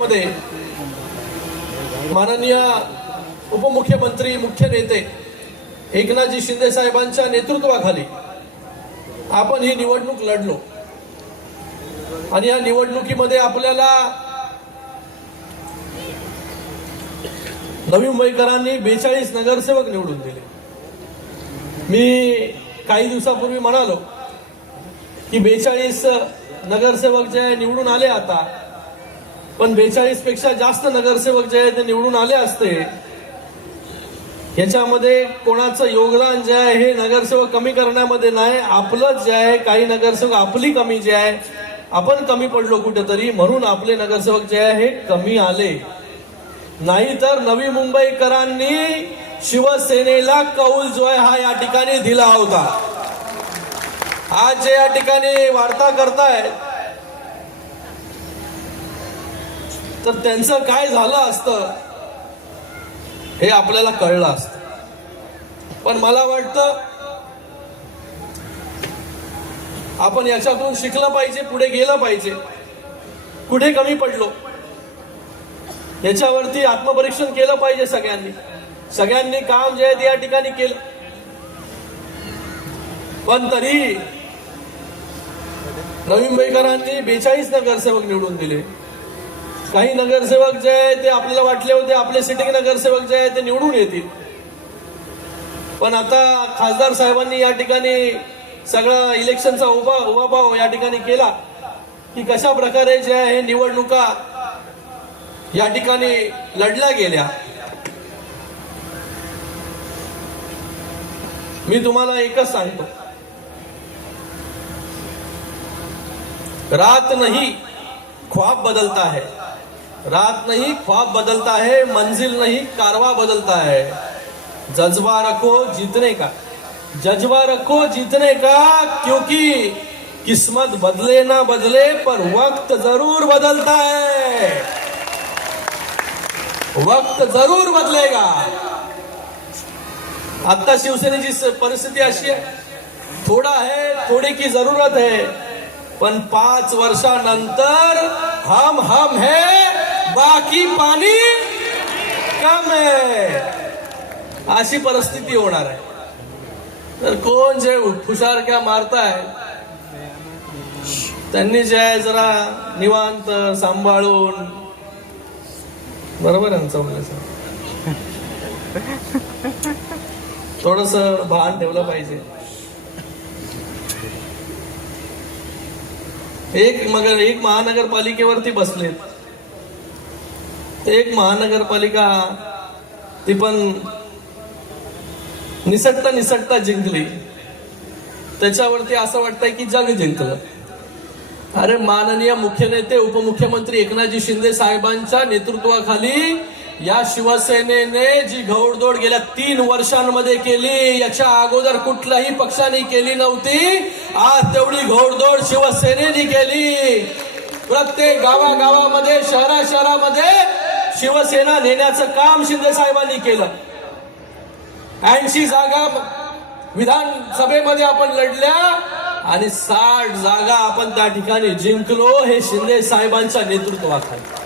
मध्ये माननीय उपमुख्यमंत्री मुख्य नेते एकनाथजी शिंदे साहेबांच्या नेतृत्वाखाली आपण ही निवडणूक लढलो आणि या निवडणुकीमध्ये आपल्याला नवी मुंबईकरांनी 42 नगरसेवक निवडून दिले। मी काही दिवसापूर्वी म्हणालो की 42 नगरसेवक जे निवडून आले आता, पण 42 पेक्षा जास्त नगरसेवक जे आहेत ते निवडून आले असते। याच्यामध्ये कोणाचं योगदान जे आहे हे नगरसेवक कमी करण्यामध्ये नाही, आपलंच जे आहे काही नगरसेवक आपली कमी जे आहे, आपण कमी पडलो कुठेतरी, म्हणून आपले नगरसेवक जे आहे हे कमी आले। नाहीतर नवी मुंबईकरांनी शिवसेनेला कौल जो आहे हा या ठिकाणी दिला होता। आज जे या ठिकाणी वार्ता करतायत तर त्यांचं काय झालं असतं हे आपल्याला कळलं असतं। पण मला वाटतं आपण याच्यातून शिकलं पाहिजे, पुढे गेलं पाहिजे। कुठे कमी पडलो याच्यावरती आत्मपरीक्षण केलं पाहिजे। सगळ्यांनी काम जे आहे ते या ठिकाणी केलं, पण तरी नवी मुंबईकरांनी 42 नगरसेवक निवडून दिले। काही नगरसेवक जे आहे ते आपल्याला वाटले होते आपले सिटिंग नगरसेवक जे आहे ते निवडून येतील, पण आता खासदार साहेबांनी या ठिकाणी सगळा इलेक्शनचा उभाभाव या ठिकाणी केला की कशा प्रकारे जे आहे हे निवडणुका या ठिकाणी लढल्या गेल्या। मी तुम्हाला एकच सांगतो, रात नहीं ख्वाब बदलता है, रात नहीं ख्वाब बदलता है, मंजिल नहीं कारवा बदलता है। जज्बा रखो जीतने का, जज्बा रखो जीतने का, क्योंकि किस्मत बदले ना बदले पर वक्त जरूर बदलता है, वक्त जरूर बदलेगा। आता शिवसेनेची परिस्थिती अशी आहे, थोड़ा है, थोड़ी की जरूरत है, पण 5 वर्षानंतर हम है, बाकी पाणी कम है, अशी परिस्थिती होणार आहे। तर कोण जे फुशारक्या मारताय त्यांनी जे आहे जरा निवांत सांभाळून, बरोबर आहे ना, थोडस भान ठेवलं पाहिजे। एक महानगरपालिकेवरती बसलेत, एक महानगरपालिका ती पण निसटता जिंकली, त्याच्यावरती असं वाटतंय की जग जिंकलं। अरे माननीय मुख्य नेते उपमुख्यमंत्री एकनाथजी शिंदे साहेबांच्या नेतृत्वाखाली या शिवसेनेने जी घोडदौड गेल्या 3 वर्षांमध्ये केली, याच्या अगोदर कुठल्याही पक्षाने केली नव्हती। आज तेवढी घोडदौड शिवसेनेने केली। प्रत्येक गावागावामध्ये, शहरामध्ये शिवसेना नेण्याचं काम शिंदे साहेबांनी केलं। 80 जागा विधानसभेमध्ये आपण लढल्या आणि 60 जागा आपण त्या ठिकाणी जिंकलो, हे शिंदे साहेबांच्या नेतृत्वाखाली।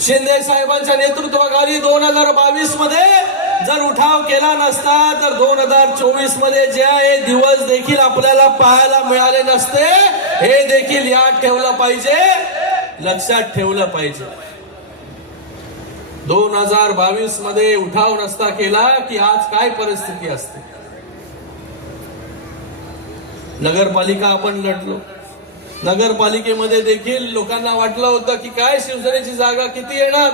शिंदे साहेबांच्या नेतृत्वाखाली 2022 मध्ये जर उठाव केला नसता तर 2024 मध्ये जे आहे दिवस देखील आपल्याला पाहायला मिळाले नसते। हे देखील याद ठेवलं पाहिजे, लक्षात ठेवलं पाहिजे। 2022 मध्ये उठाव नसता केला की आज काय परिस्थिती असते। नगरपालिका आपण लढलो, नगरपालिकेमध्ये देखील लोकांना वाटलं होतं की काय शिवसेनेची जागा किती येणार।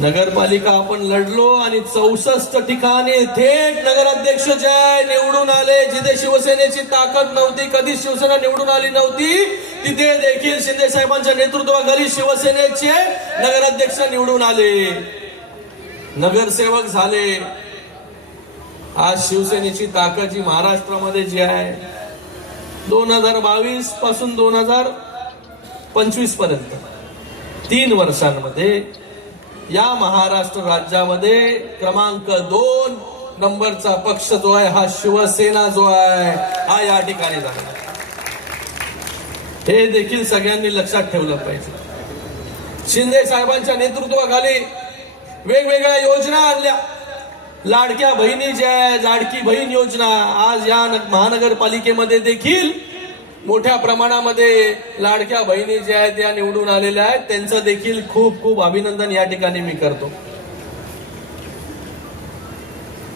नगरपालिका आपण लढलो आणि 64 ठिकाणी थेट नगराध्यक्ष जे निवडून आले। जिथे शिवसेनेची ताकद नव्हती, कधी शिवसेना निवडून आली नव्हती, तिथे देखील शिंदे साहेबांच्या नेतृत्वाखाली शिवसेनेचे नगराध्यक्ष निवडून आले, नगरसेवक झाले। आज शिवसेनेची ताकद जी महाराष्ट्रामध्ये जी आहे 2022 पासून 2025 पर्यंत 3 वर्षांमध्ये या महाराष्ट्र राज्यामध्ये क्रमांक 2 नंबरचा पक्ष जो आहे हा शिवसेना जो आहे हा या ठिकाणी झाला। हे देखील सगळ्यांनी लक्षात ठेवलं पाहिजे. शिंदे साहेबांच्या नेतृत्वाखाली वेगवेगळ्या योजना आणल्या. लाडक्या बहिणी ज्या आहे, लाडकी बहीण योजना, आज या महानगरपालिकेमध्ये देखील मोठ्या प्रमाणामध्ये लाडक्या बहिणी ज्या आहेत त्या निवडून आलेल्या आहेत. त्यांचं देखील खूप खूप अभिनंदन या ठिकाणी मी करतो.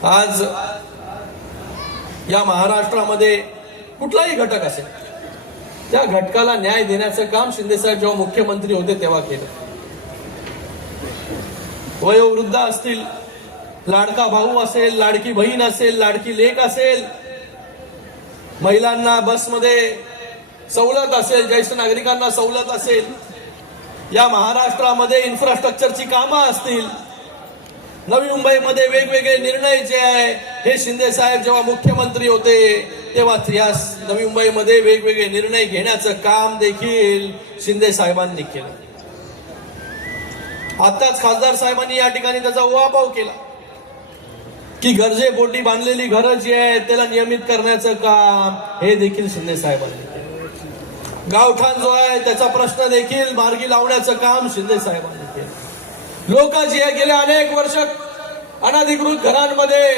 आज या महाराष्ट्रामध्ये कुठलाही घटक असेल त्या घटकाला न्याय देण्याचं काम शिंदेसाहेब जेव्हा मुख्यमंत्री होते तेव्हा केलं. वयोवृद्ध असतील, लाडका भाऊ असेल, लाडकी बहीण असेल, लाडकी लेक असेल, महिलांना बसमध्ये सवलत असेल, ज्येष्ठ नागरिकांना सवलत असेल, या महाराष्ट्रामध्ये इन्फ्रास्ट्रक्चरची कामं असतील, नवी मुंबईमध्ये वेगवेगळे निर्णय जे आहे हे शिंदे साहेब जेव्हा मुख्यमंत्री होते तेव्हा या नवी मुंबईमध्ये वेगवेगळे निर्णय घेण्याचं काम देखील शिंदे साहेबांनी केलं. आताच खासदार साहेबांनी या ठिकाणी त्याचा उहापोह केला की गरजेपोटी बांधलेली घरं जी आहेत त्याला नियमित करण्याचं काम हे देखील शिंदे साहेबांनी केलं. गावठाण जो आहे त्याचा प्रश्न देखील मार्गी लावण्याचं काम शिंदे साहेबांनी केलं. लोक जे गेले अनेक वर्ष अनधिकृत घरांमध्ये,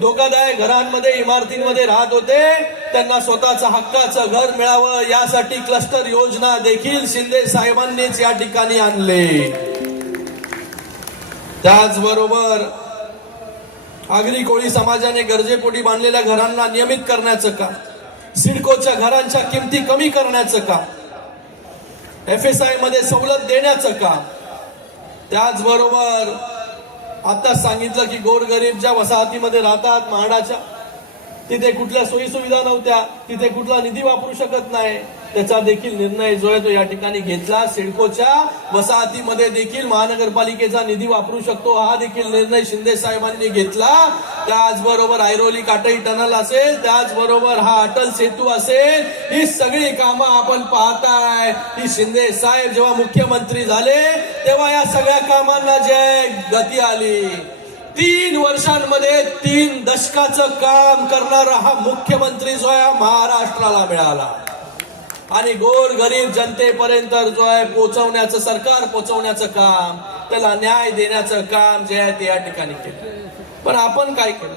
धोकादायक घरांमध्ये, इमारतींमध्ये राहत होते, त्यांना स्वतःचं हक्काचं घर मिळावं यासाठी क्लस्टर योजना देखील शिंदे साहेबांनीच या ठिकाणी आणले. त्याचबरोबर आगरी कोळी समाजाने गरजेपोटी बांधलेल्या घरांना नियमित करण्याचं काम, सिडकोच्या घरांच्या किमती कमी करण्याचं काम, FSI मध्ये सवलत देण्याचं काम, त्याचबरोबर आता सांगितलं की गोरगरीब ज्या वसाहतीमध्ये राहतात म्हाडाच्या, तिथे कुठल्या सोयी सुविधा नव्हत्या, तिथे कुठला निधी वापरू शकत नाही, त्याचा देखील निर्णय जो आहे तो या ठिकाणी घेतला. सिडकोच्या वसाहतीमध्ये देखील महानगरपालिकेचा निधी वापरू शकतो हा देखील निर्णय शिंदे साहेबांनी घेतला. त्याचबरोबर ऐरोली काटई टनल असेल, त्याचबरोबर हा अटल सेतू असेल, ही सगळी कामं आपण पाहताय ही शिंदे साहेब जेव्हा मुख्यमंत्री झाले तेव्हा या सगळ्या कामांना जे गती आली. 3 वर्षांमध्ये 3 दशकाचं काम करणारा हा मुख्यमंत्री जो आहे महाराष्ट्राला मिळाला आणि गोर गरीब जनतेपर्यंत जो आहे पोहोचवण्याचं, सरकार पोहोचवण्याचं काम, त्याला न्याय देण्याचं काम जे आहे ते या ठिकाणी केलं. पण आपण काय केलं,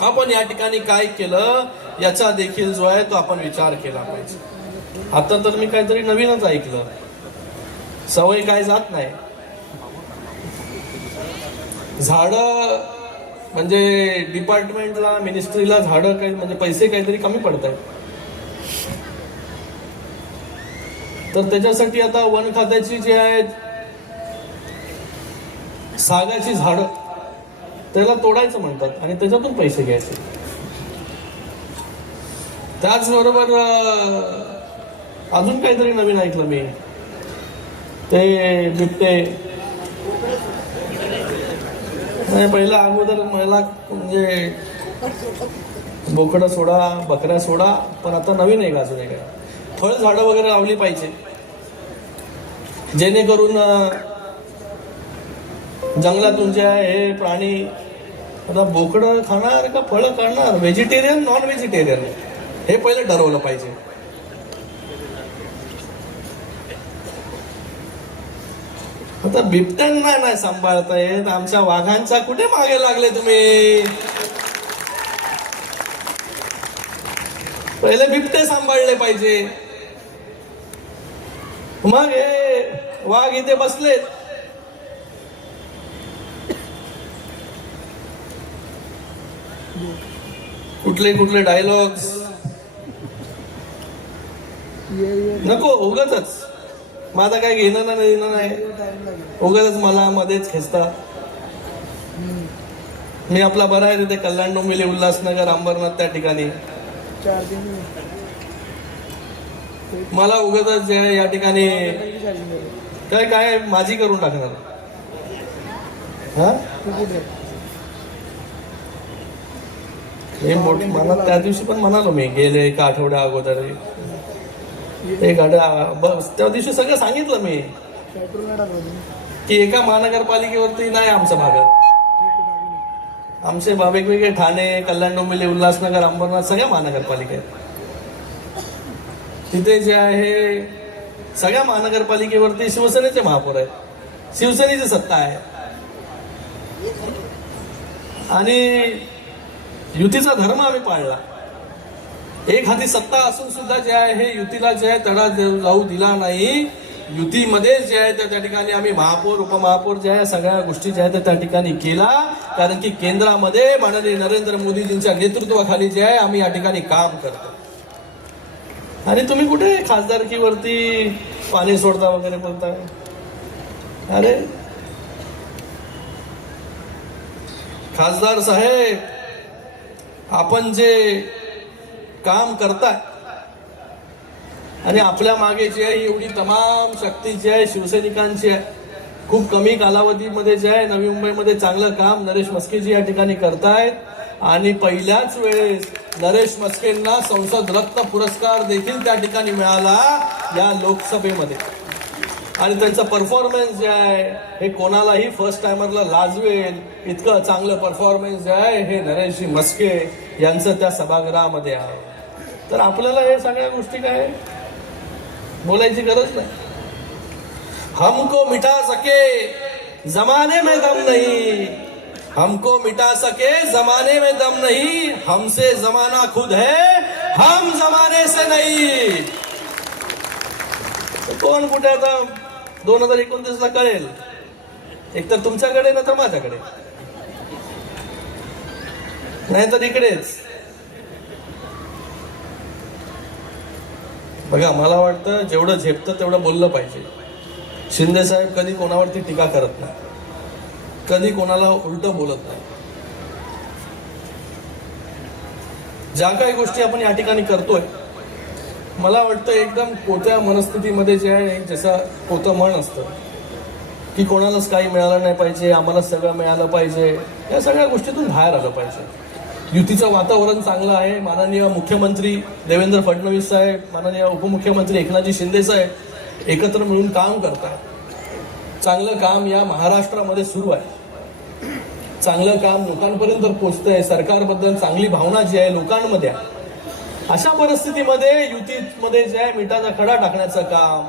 आपण या ठिकाणी काय केलं याचा देखील जो आहे तो आपण विचार केला पाहिजे. आता तर मी काहीतरी नवीनच ऐकलं, सवय काय जात नाही. झाडं म्हणजे डिपार्टमेंटला, मिनिस्ट्रीला झाडं काही म्हणजे पैसे काहीतरी कमी पडत आहेत, तर त्याच्यासाठी आता वन खात्याची जी आहेत सागाची झाडं त्याला तोडायचं म्हणतात आणि त्याच्यातून पैसे घ्यायचे. त्याचबरोबर अजून काहीतरी नवीन ऐकलं मी, ते बिबटे पहिला अगोदर मला म्हणजे बोकडं सोडा, बकऱ्या सोडा, पण आता नवीन आहे का अजून आहे का, फळ झाडं वगैरे लावली पाहिजे जेणेकरून जंगलातून जे आहे हे प्राणी, आता बोकडं खाणार का फळं खाणार, व्हेजिटेरियन नॉन व्हेजिटेरियन हे पहिले ठरवलं पाहिजे. आता बिबट्यांना नाही सांभाळता येत, आमच्या वाघांच्या कुठे मागे लागले तुम्ही. पहिले बिबटे सांभाळले पाहिजे, मग हे वाघ इथे बसलेत. कुठले कुठले डायलॉग्स नको, उगाचच माझा काय घेणं नाही, उगाच मला मध्येच खेचता. मी आपला बरा आहे तिथे कल्याण डोंबिवली, उल्हासनगर, अंबरनाथ त्या ठिकाणी, मला उगाच जे या ठिकाणी काय काय माझी करून टाकणार. हा मला त्या दिवशी पण म्हणालो मी, गेले एका आठवड्या अगोदर ते गाड्या बस त्या दिवशी सगळं सांगितलं मी की एका महानगरपालिकेवरती नाही आमच्या भागात, आमचे वेगवेगळे ठाणे, कल्याण डोंबिवली, उल्हासनगर, अंबरनाथ सगळ्या महानगरपालिका आहेत. तिथे जे आहे सगळ्या महानगरपालिकेवरती शिवसेनेचे महापौर आहेत, शिवसेनेची सत्ता आहे आणि युतीचा धर्म आम्ही पाळला. एक हाती सत्ता असून सुद्धा जे आहे हे युतीला जे आहे तडा जाऊ दिला नाही. युतीमध्ये जे आहे त्या ठिकाणी आम्ही महापौर उपमहापौर जे आहे सगळ्या गोष्टी ज्या आहेत त्या ठिकाणी केला, कारण की केंद्रामध्ये माननीय नरेंद्र मोदीजींच्या नेतृत्वाखाली जे आहे आम्ही या ठिकाणी काम करतो. आणि तुम्ही कुठे खासदारकीवरती पाणी सोडता वगैरे बोलताय? अरे खासदार साहेब, आपण जे काम करताय आणि आपल्या मागे जी आहे एवढी तमाम शक्ती जी आहे शिवसैनिकांची आहे, खूप कमी कालावधीमध्ये जे आहे नवी मुंबईमध्ये चांगलं काम नरेश मस्केजी या ठिकाणी करतायत आणि पहिल्याच वेळेस नरेश मस्केंना संसद रत्न पुरस्कार देखील त्या ठिकाणी मिळाला या लोकसभेमध्ये. आणि त्यांचा परफॉर्मन्स जे आहे हे कोणालाही फर्स्ट टायमरला लाजवेल इतकं चांगलं परफॉर्मन्स जे आहे हे नरेशजी मस्के यांचं त्या सभागृहामध्ये आहे. तर आपल्याला हे सगळ्या गोष्टी काय बोलायची गरज नाही. हमको मिटा सके जमाने में दम नहीं, हमको मिटा सके जमाने में दम नहीं, हमसे जमाना खुद है हम जमाने से नहीं. कोण कुठे आता 2029 कळेल, एक तर तुमच्याकडे ना तर माझ्याकडे, नाही तर इकडेच. बघा, मला वाटतं जेवढं झेपतं तेवढं बोललं पाहिजे. शिंदे साहेब कधी कोणावरती टीका करत नाही, कधी कोणाला उलट बोलत नाही. ज्या काही गोष्टी आपण या ठिकाणी करतोय, मला वाटतं एकदम कोत्या मनस्थितीमध्ये जे आहे जसं कोतं म्हण असतं की कोणालाच काही मिळालं नाही पाहिजे, आम्हाला सगळं मिळालं पाहिजे, या सगळ्या गोष्टीतून बाहेर आलं पाहिजे. युतीचं वातावरण चांगलं आहे. माननीय मुख्यमंत्री देवेंद्र फडणवीस साहेब, माननीय उपमुख्यमंत्री एकनाथजी शिंदे साहेब एकत्र मिळून काम करतात. चांगलं काम या महाराष्ट्रामध्ये सुरू आहे, चांगलं काम लोकांपर्यंत पोहोचतंय, सरकारबद्दल चांगली भावना जी आहे लोकांमध्ये आहे. अशा परिस्थितीमध्ये युतीमध्ये जे आहे मिठाचा खडा टाकण्याचं काम,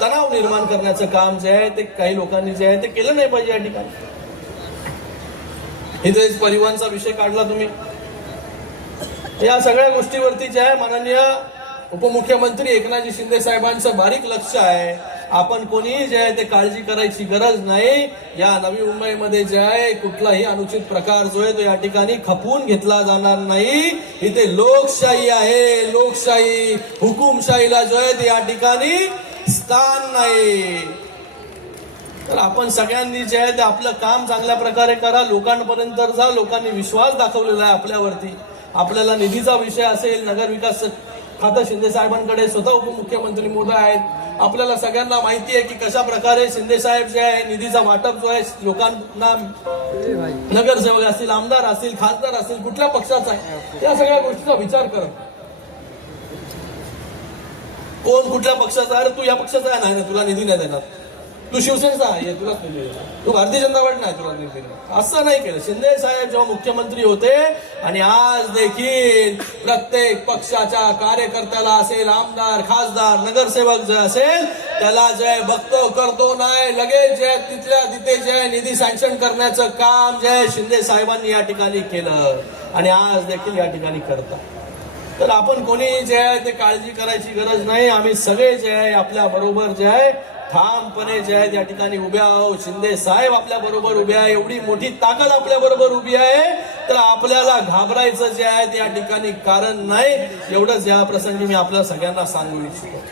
तणाव निर्माण करण्याचं काम जे आहे ते काही लोकांनी जे आहे ते केलं नाही पाहिजे. या ठिकाणी इथेच परिवहनचा विषय काढला तुम्ही. या सगळ्या गोष्टीवरती जे आहे माननीय उपमुख्यमंत्री एकनाथजी शिंदे साहेबांचं बारीक लक्ष आहे. आपण कोणीही जे आहे ते काळजी करायची गरज नाही. या नवी मुंबईमध्ये जे आहे कुठलाही अनुचित प्रकार जो आहे तो या ठिकाणी खपवून घेतला जाणार नाही. इथे लोकशाही आहे, लोकशाही, हुकुमशाहीला जो आहे ते या ठिकाणी स्थान नाही. तर आपण सगळ्यांनी जे आहे ते आपलं काम चांगल्या प्रकारे करा, लोकांपर्यंत जा. लोकांनी विश्वास दाखवलेला आहे आपल्यावरती. आपल्याला निधीचा विषय असेल, नगर विकास खातं शिंदे साहेबांकडे स्वतः उपमुख्यमंत्री मोदी आहेत. आपल्याला सगळ्यांना माहिती आहे की कशा प्रकारे शिंदे साहेब जे आहे निधीचा वाटप जो आहे लोकांना, नगरसेवक असतील, आमदार असतील, खासदार असतील, कुठल्या पक्षाचा आहे त्या सगळ्या गोष्टीचा विचार करत. कोण कुठल्या पक्षाचा, अरे तू या पक्षाचा आहे नाही, तुला निधी नाही देणार, तू शिवसेनेचा आहे तुला निधी देणार, तू भारतीय जनता पार्टी नाही तुला निधी देणार, असं नाही केलं. शिंदे साहेब जेव्हा मुख्यमंत्री होते आणि आज देखील प्रत्येक पक्षाच्या कार्यकर्त्याला असेल, आमदार, खासदार, नगरसेवक जे असेल त्याला जे आहे बघतो करतो नाही, लगेच जे तिथल्या तिथे जे निधी सँक्शन करण्याचं काम जे शिंदे साहेबांनी या ठिकाणी केलं आणि आज देखील या ठिकाणी करतात. तर आपण कोणी जे आहे ते काळजी करायची गरज नाही. आम्ही सगळे जे आहे आपल्या बरोबर जे आहे ठामपणे जे आहे त्या ठिकाणी उभे आहोत. शिंदे साहेब आपल्या बरोबर उभे आहे, एवढी मोठी ताकद आपल्या बरोबर उभी आहे, तर आपल्याला घाबरायचं जे आहे त्या ठिकाणी कारण नाही. एवढंच या प्रसंगी मी आपल्या सगळ्यांना सांगू इच्छितो.